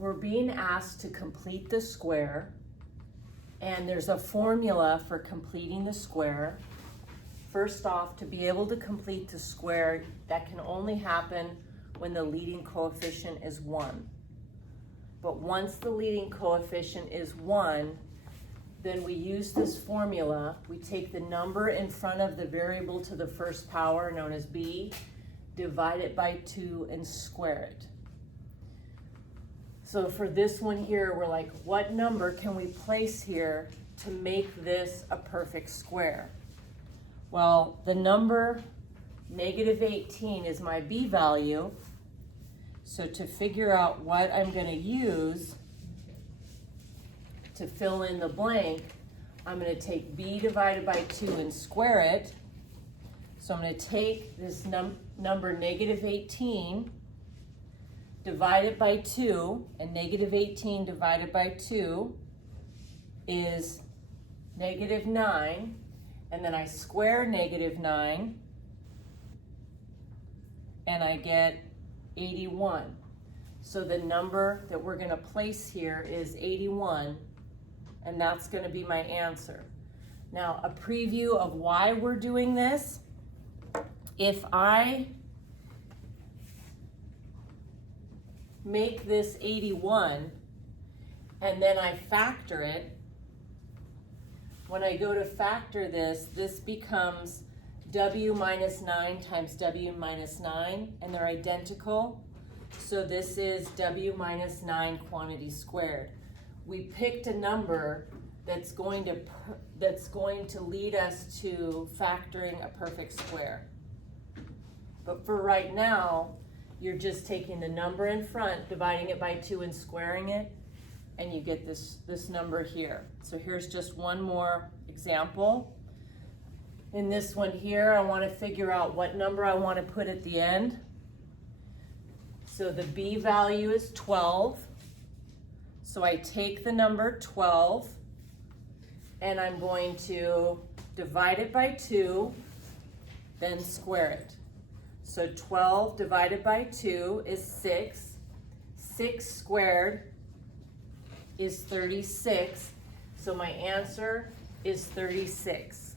we're being asked to complete the square, and there's a formula for completing the square. First off, to be able to complete the square, that can only happen when the leading coefficient is 1. But once the leading coefficient is 1, then we use this formula. We take the number in front of the variable to the first power, known as b, divide it by 2, and square it. So for this one here, we're like, what number can we place here to make this a perfect square? Well, the number -18 is my b value. So to figure out what I'm going to use to fill in the blank, I'm going to take b divided by 2 and square it. So I'm going to take this number -18, divide it by 2, and -18 divided by 2 is -9, and then I square -9, and I get 81. So the number that we're going to place here is 81, and that's going to be my answer. Now, a preview of why we're doing this. If I make this 81 and then I factor it, when I go to factor this, this becomes w minus 9 times w minus 9, and they're identical. So this is w minus 9 quantity squared. We picked a number that's going to lead us to factoring a perfect square. But for right now, you're just taking the number in front, dividing it by 2 and squaring it, and you get this number here. So here's just one more example. In this one here, I want to figure out what number I want to put at the end. So the b value is 12. So I take the number 12, and I'm going to divide it by 2, then square it. So 12 divided by 2 is 6. 6 squared is 36. So my answer is 36.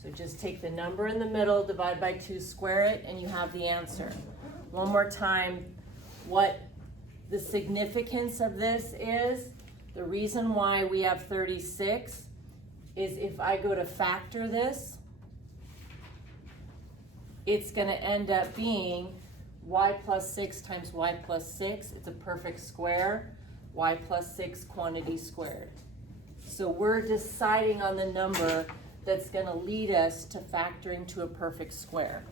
So just take the number in the middle, divide by 2, square it, and you have the answer. One more time, what the significance of this is, the reason why we have 36 is if I go to factor this, it's going to end up being y plus 6 times y plus 6. It's a perfect square. Y plus 6 quantity squared. So we're deciding on the number that's going to lead us to factoring to a perfect square.